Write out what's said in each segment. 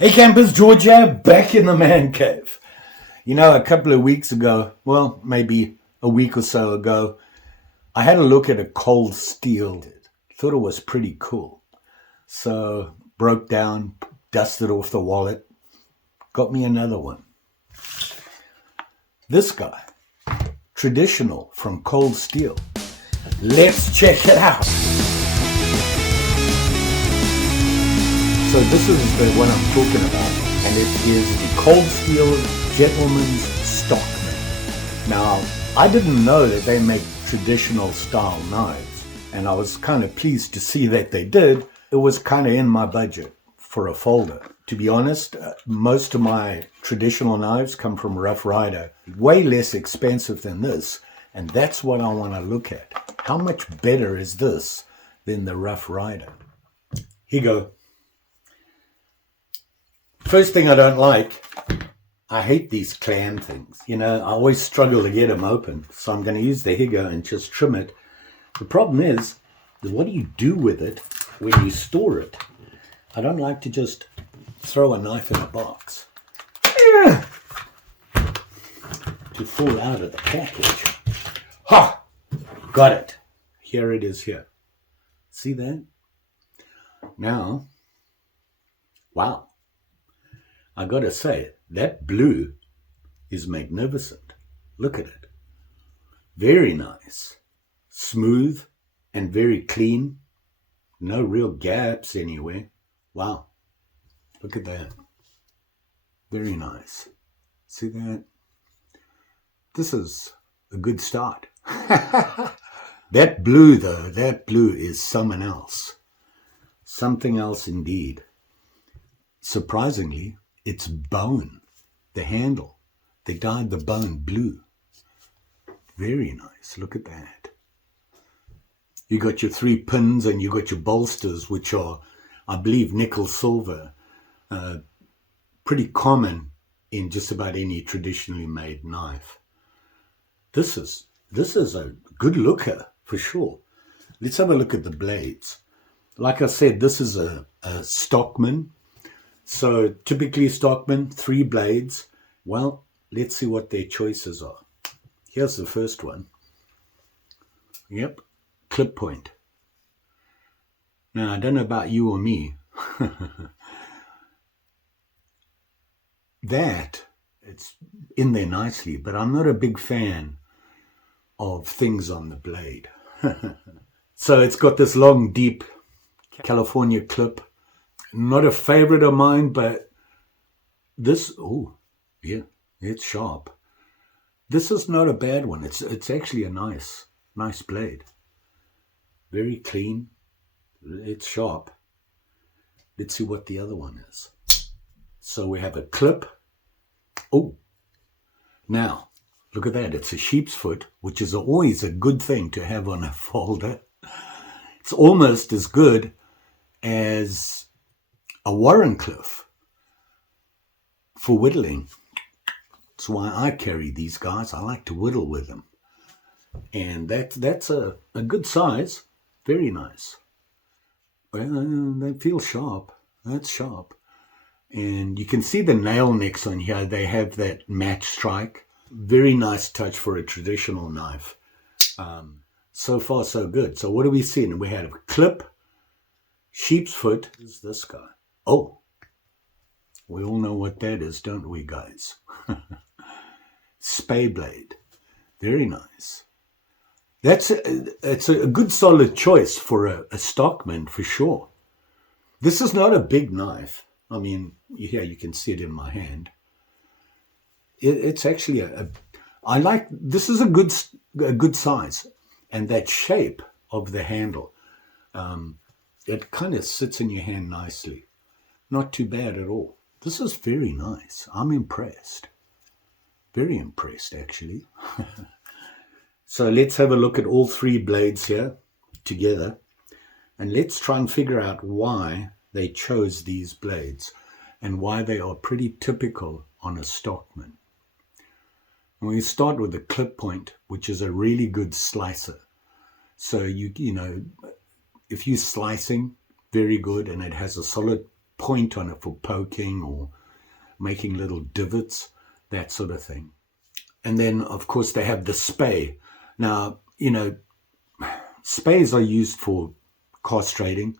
Hey campers, Georgia, back in the man cave. You know, a couple of weeks ago, well, maybe a week or so ago, I had a look at a cold steel. Thought it was pretty cool. So, broke down, dusted off the wallet, got me another one. This guy, traditional from cold steel. Let's check it out. So this is the one I'm talking about, and it is the Cold Steel Gentleman's Stockman. Now, I didn't know that they make traditional style knives, and I was kind of pleased to see that they did. It was kind of in my budget for a folder. To be honest, most of my traditional knives come from Rough Rider, way less expensive than this, and that's what I want to look at. How much better is this than the Rough Rider? Here you go. First thing I don't like, I hate these clam things. You know, I always struggle to get them open. So I'm going to use the Higo and just trim it. The problem is what do you do with it when you store it? I don't like to just throw a knife in a box. To fall out of the package. Ha! Got it. Here it is here. See that? Now, wow. I gotta say, that blue is magnificent. Look at it. Very nice. Smooth and very clean. No real gaps anywhere. Wow. Look at that. Very nice. See that? This is a good start. That blue though, that blue is something else. Something else indeed. Surprisingly, it's bone, the handle. They dyed the bone blue. Very nice. Look at that. You got your 3 pins and you got your bolsters, which are, I believe, nickel silver. Pretty common in just about any traditionally made knife. This is a good looker for sure. Let's have a look at the blades. Like I said, this is a Stockman. So typically Stockman, 3 blades. Well, let's see what their choices are. Here's the first one. Yep, clip point. Now, I don't know about you or me. That, it's in there nicely, but I'm not a big fan of things on the blade. So it's got this long, deep California clip. Not a favorite of mine, but this, oh, yeah, it's sharp. This is not a bad one. It's actually a nice blade. Very clean. It's sharp. Let's see what the other one is. So we have a clip. Oh, now, look at that. It's a sheep's foot, which is always a good thing to have on a folder. It's almost as good as a Warrenclyffe for whittling. That's why I carry these guys. I like to whittle with them. And that's a good size. Very nice. Well, they feel sharp. That's sharp. And you can see the nail nicks on here. They have that match strike. Very nice touch for a traditional knife. So far, so good. So what are we seeing? We had a clip, sheep's foot. Is this guy? Oh, we all know what that is, don't we, guys? Spay blade. Very nice. It's a good solid choice for a Stockman for sure. This is not a big knife. I mean, here you can see it in my hand. It's actually this is a good size. And that shape of the handle, it kind of sits in your hand nicely. Not too bad at all. This is very nice. I'm impressed. Very impressed, actually. So let's have a look at all 3 blades here together. And let's try and figure out why they chose these blades and why they are pretty typical on a Stockman. And we start with the clip point, which is a really good slicer. So, you know, if you're slicing, very good, and it has a solid point on it for poking or making little divots, that sort of thing. And then, of course, they have the spay. Now, spays are used for castrating,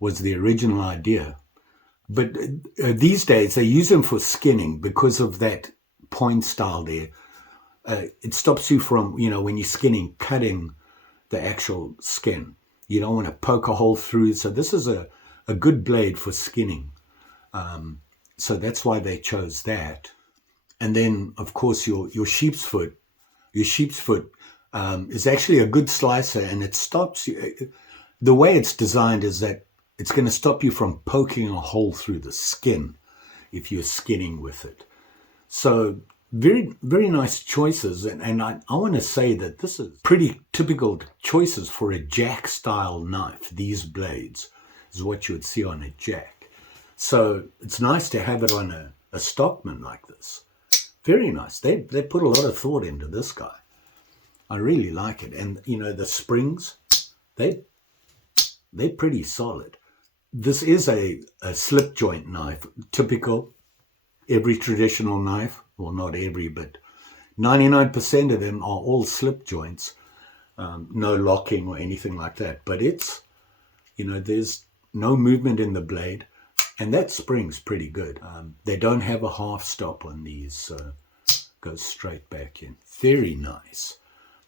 was the original idea. But these days, they use them for skinning because of that point style there. It stops you from, when you're skinning, cutting the actual skin. You don't want to poke a hole through. So this is a good blade for skinning. So that's why they chose that. And then, of course, your sheep's foot. Your sheep's foot is actually a good slicer, and it stops you. The way it's designed is that it's going to stop you from poking a hole through the skin if you're skinning with it. So very, very nice choices. And I want to say that this is pretty typical choices for a jack style knife. These blades is what you would see on a jack. So it's nice to have it on a Stockman like this. Very nice. They put a lot of thought into this guy. I really like it. And, the springs, they're pretty solid. This is a slip joint knife, typical. Every traditional knife, well, not every, but 99% of them are all slip joints, no locking or anything like that. But it's, there's no movement in the blade, and that spring's pretty good. They don't have a half stop on these, so goes straight back in. Very nice.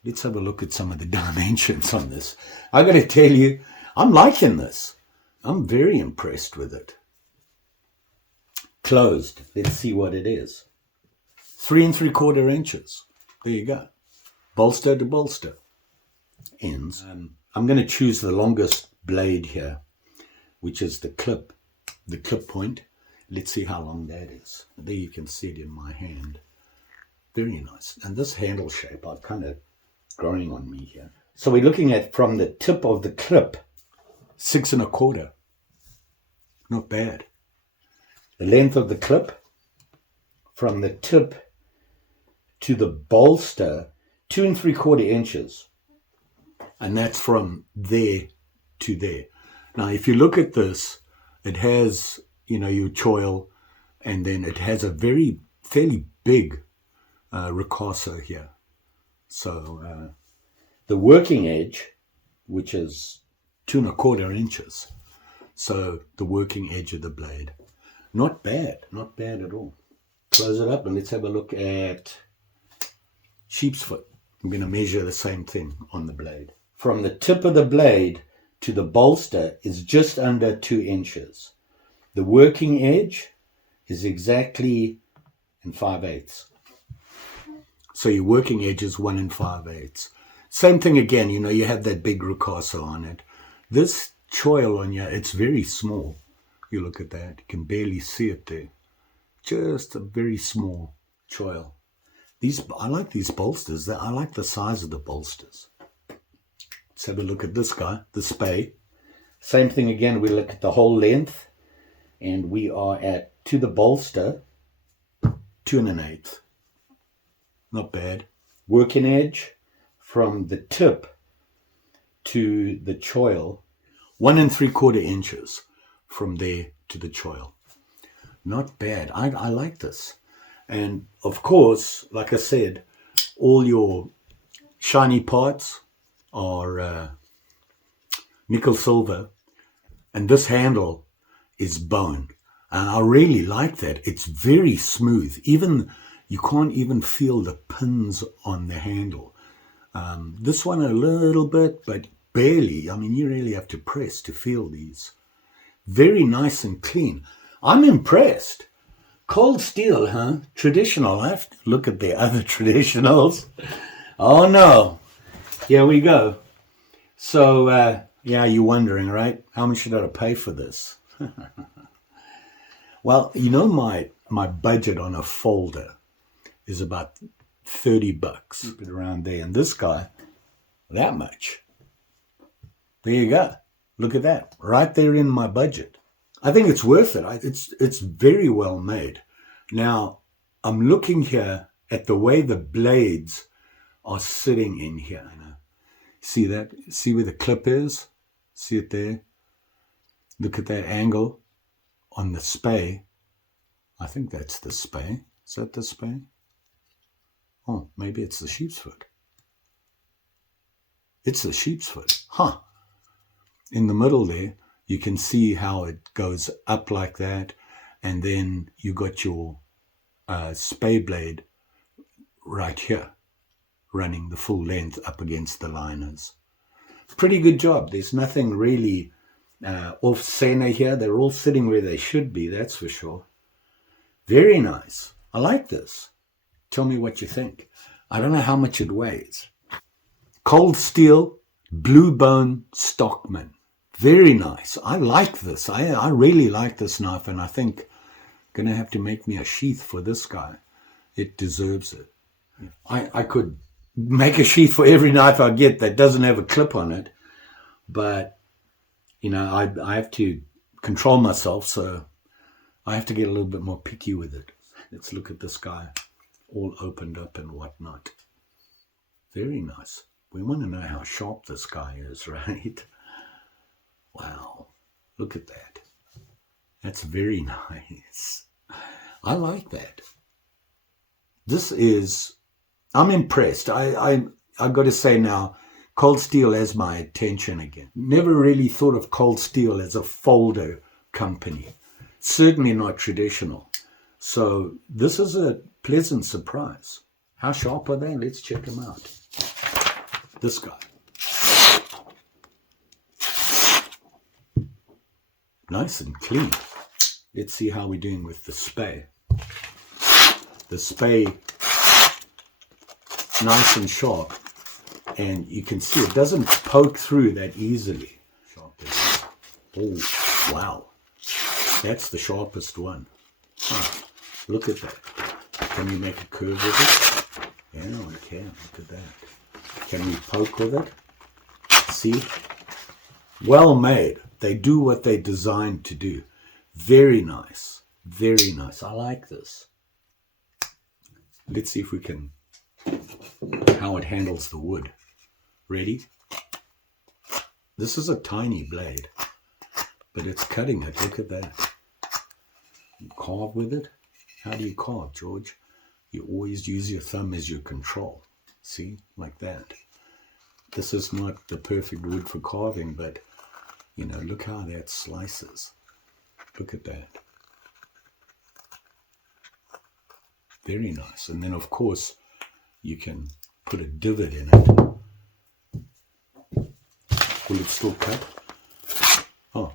Let's have a look at some of the dimensions on this. I got to tell you, I'm liking this. I'm very impressed with it. Closed. Let's see what it is. 3 3/4 inches. There you go. Bolster to bolster. Ends. I'm going to choose the longest blade here, which is the clip point. Let's see how long that is. There you can see it in my hand. Very nice. And this handle shape, I've kind of growing on me here. So we're looking at from the tip of the clip, 6 1/4. Not bad. The length of the clip from the tip to the bolster, 2 3/4 inches. And that's from there to there. Now, if you look at this, it has, your choil, and then it has a fairly big ricasso here. So the working edge, which is 2 1/4 inches. So the working edge of the blade. Not bad at all. Close it up and let's have a look at sheep's foot. I'm going to measure the same thing on the blade. From the tip of the blade to the bolster is just under 2 inches. The working edge is exactly in 5/8. So your working edge is 1 5/8. Same thing again, you have that big ricasso on it. This choil on you, it's very small. You look at that, you can barely see it there. Just a very small choil. I like these bolsters. I like the size of the bolsters. Let's have a look at this guy, the spay. Same thing again, we look at the whole length, and we are at, to the bolster, 2 1/8. Not bad. Working edge from the tip to the choil, 1 3/4 inches from there to the choil. Not bad. I like this. And of course, like I said, all your shiny parts are nickel silver, and this handle is bone. And I really like that. It's very smooth. You can't even feel the pins on the handle. This one a little bit, but barely. You really have to press to feel these. Very nice and clean. I'm impressed. Cold steel, huh? Traditional. I have to look at the other traditionals. Oh no. Here we go. So, yeah, you're wondering, right? How much did I pay for this? Well, my budget on a folder is about $30. Keep it around there. And this guy, that much. There you go. Look at that. Right there in my budget. I think it's worth it. It's very well made. Now, I'm looking here at the way the blades are sitting in here. See that? See where the clip is? See it there? Look at that angle on the spay. I think that's the spay. Is that the spay? Oh, maybe it's the sheep's foot. It's the sheep's foot. Huh. In the middle there, you can see how it goes up like that. And then you got your spay blade right here, running the full length up against the liners. Pretty good job. There's nothing really off center here. They're all sitting where they should be, that's for sure. Very nice. I like this. Tell me what you think. I don't know how much it weighs. Cold steel, blue bone Stockman. Very nice. I like this. I really like this knife, and I think I'm going to have to make me a sheath for this guy. It deserves it. I could make a sheath for every knife I get that doesn't have a clip on it, but, you know, I have to control myself, so I have to get a little bit more picky with it. Let's look at this guy, all opened up and whatnot. Very nice. We want to know how sharp this guy is, right? Wow, look at that. That's very nice. I like that. This is, I'm impressed. I got to say now, Cold Steel has my attention again. Never really thought of Cold Steel as a folder company. Certainly not traditional. So this is a pleasant surprise. How sharp are they? Let's check them out. This guy. Nice and clean. Let's see how we're doing with the spay. The spay, nice and sharp. And you can see it doesn't poke through that easily. Oh, wow. That's the sharpest one. Huh. Look at that. Can you make a curve with it? Yeah, we can. Look at that. Can we poke with it? See? Well made. They do what they designed to do. Very nice. Very nice. I like this. Let's see if we can, how it handles the wood. Ready? This is a tiny blade, but it's cutting it. Look at that. You carve with it. How do you carve, George? You always use your thumb as your control. See? Like that. This is not the perfect wood for carving, but, you know, look how that slices. Look at that. Very nice. And then, of course, you can put a divot in it. Will it still cut? Oh.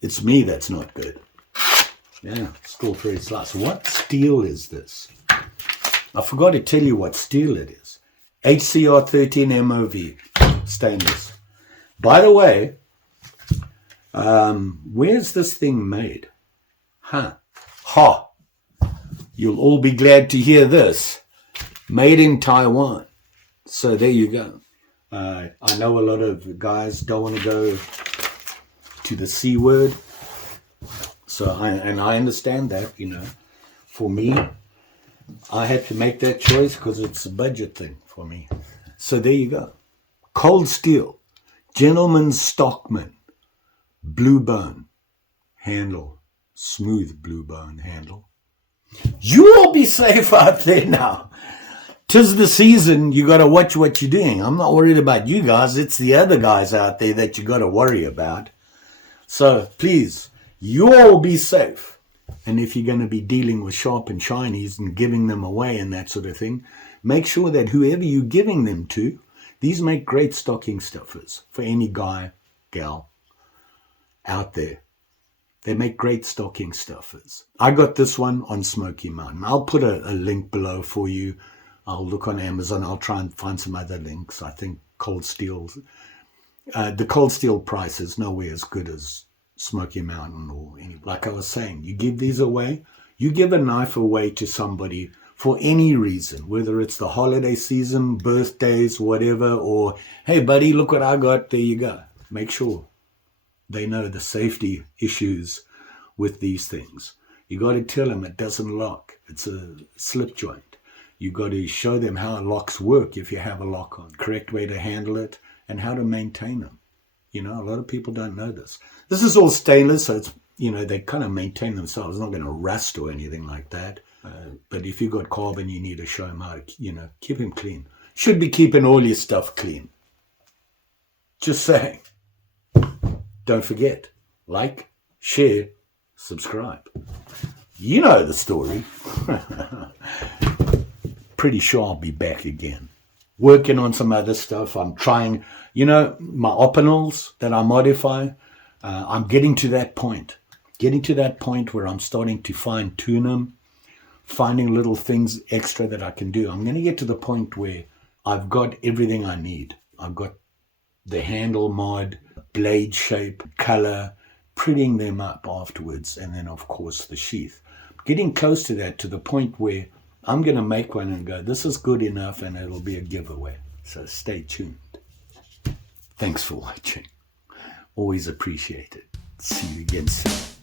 It's me that's not good. Yeah, still very slice. What steel is this? I forgot to tell you what steel it is. HCR 13 MOV stainless. By the way, where's this thing made? Huh. Ha! You'll all be glad to hear this. Made in Taiwan. So there you go. I know a lot of guys don't want to go to the C word. So I understand that, you know. For me, I had to make that choice because it's a budget thing for me. So there you go. Cold steel. Gentleman's Stockman. Blue bone handle. Smooth blue bone handle. You all be safe out there now. 'Tis the season. You got to watch what you're doing. I'm not worried about you guys. It's the other guys out there that you got to worry about. So please, you all be safe. And if you're going to be dealing with sharp and shinies and giving them away and that sort of thing, make sure that whoever you're giving them to, these make great stocking stuffers for any guy, gal out there. They make great stocking stuffers. I got this one on Smoky Mountain. I'll put a link below for you. I'll look on Amazon. I'll try and find some other links. I think Cold Steel, the Cold Steel price is nowhere as good as Smoky Mountain or any. Like I was saying, you give these away. You give a knife away to somebody for any reason, whether it's the holiday season, birthdays, whatever, or, hey, buddy, look what I got. There you go. Make sure they know the safety issues with these things. You got to tell them it doesn't lock. It's a slip joint. You got to show them how locks work if you have a lock on, correct way to handle it, and how to maintain them. You know, a lot of people don't know this. This is all stainless, so it's, you know, they kind of maintain themselves. It's not going to rust or anything like that. But if you've got carbon, you need to show him how to, you know, keep him clean. Should be keeping all your stuff clean. Just saying. Don't forget, like, share, subscribe. You know the story. Pretty sure I'll be back again. Working on some other stuff. I'm trying, you know, my optionals that I modify. I'm getting to that point. Getting to that point where I'm starting to fine tune them. Finding little things extra that I can do. I'm going to get to the point where I've got everything I need. I've got the handle mod, blade shape, color, prettying them up afterwards, and then of course the sheath. Getting close to that, to the point where I'm going to make one and go, this is good enough, and it'll be a giveaway. So stay tuned. Thanks for watching. Always appreciate it. See you again soon.